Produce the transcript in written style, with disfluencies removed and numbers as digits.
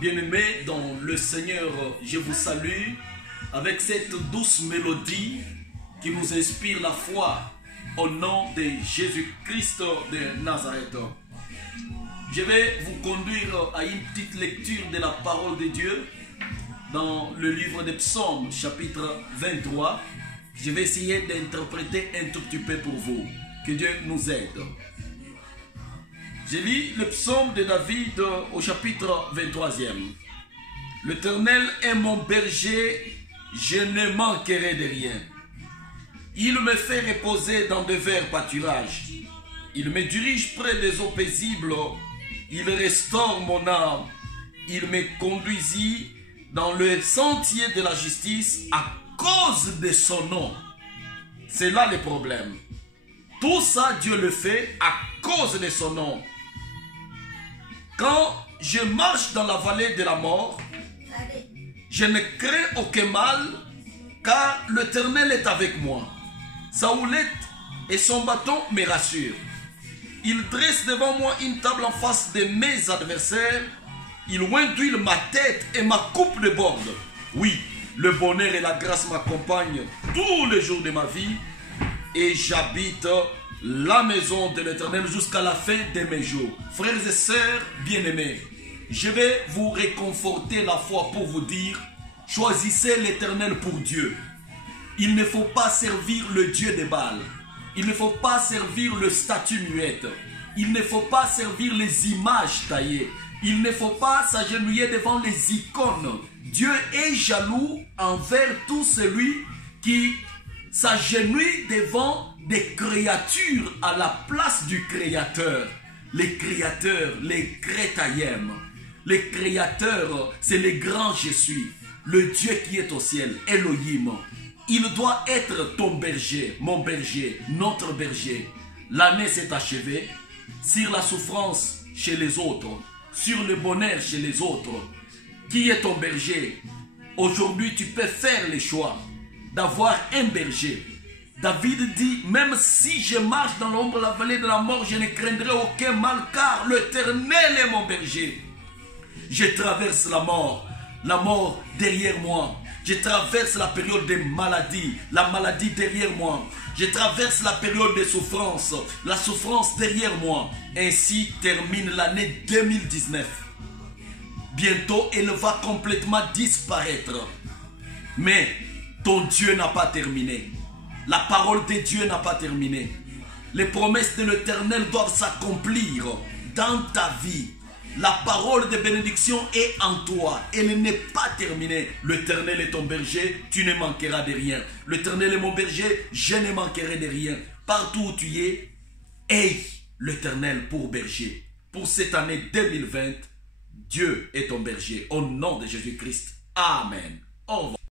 Bien-aimés dans le Seigneur, je vous salue avec cette douce mélodie qui nous inspire la foi au nom de Jésus-Christ de Nazareth. Je vais vous conduire à une petite lecture de la parole de Dieu dans le livre des Psaumes, chapitre 23. Je vais essayer d'interpréter un tout petit peu pour vous. Que Dieu nous aide. Je lis le psaume de David au chapitre 23e. L'Éternel est mon berger, je ne manquerai de rien. Il me fait reposer dans de verts pâturages. Il me dirige près des eaux paisibles. Il restaure mon âme. Il me conduisit dans le sentier de la justice à cause de son nom. C'est là le problème. Tout ça, Dieu le fait à cause de son nom. Quand je marche dans la vallée de la mort, je ne crains aucun mal, car l'Éternel est avec moi. Sa houlette et son bâton me rassurent. Il dresse devant moi une table en face de mes adversaires. Il oint ma tête et ma coupe déborde. Oui, le bonheur et la grâce m'accompagnent tous les jours de ma vie. Et j'habite la maison de l'Éternel jusqu'à la fin de mes jours. Frères et sœurs bien-aimés, je vais vous réconforter la foi pour vous dire, choisissez l'Éternel pour Dieu. Il ne faut pas servir le Dieu des Baals. Il ne faut pas servir le statue muette. Il ne faut pas servir les images taillées. Il ne faut pas s'agenouiller devant les icônes. Dieu est jaloux envers tout celui qui s'agenouille devant des créatures à la place du Créateur. Les créateurs, les crétaïem. Les créateurs, c'est le grand je suis. Le Dieu qui est au ciel, Elohim. Il doit être ton berger, mon berger, notre berger. L'année s'est achevée sur la souffrance chez les autres, sur le bonheur chez les autres. Qui est ton berger? Aujourd'hui, tu peux faire le choix d'avoir un berger. David dit, même si je marche dans l'ombre de la vallée de la mort, je ne craindrai aucun mal, car l'Éternel est mon berger. Je traverse la mort derrière moi. Je traverse la période de maladie, la maladie derrière moi. Je traverse la période de souffrance, la souffrance derrière moi. Ainsi termine l'année 2019. Bientôt, elle va complètement disparaître. Mais ton Dieu n'a pas terminé. La parole de Dieu n'a pas terminé. Les promesses de l'Éternel doivent s'accomplir dans ta vie. La parole de bénédiction est en toi. Elle n'est pas terminée. L'Éternel est ton berger, tu ne manqueras de rien. L'Éternel est mon berger, je ne manquerai de rien. Partout où tu es, aie l'Éternel pour berger. Pour cette année 2020, Dieu est ton berger. Au nom de Jésus-Christ. Amen. Au revoir.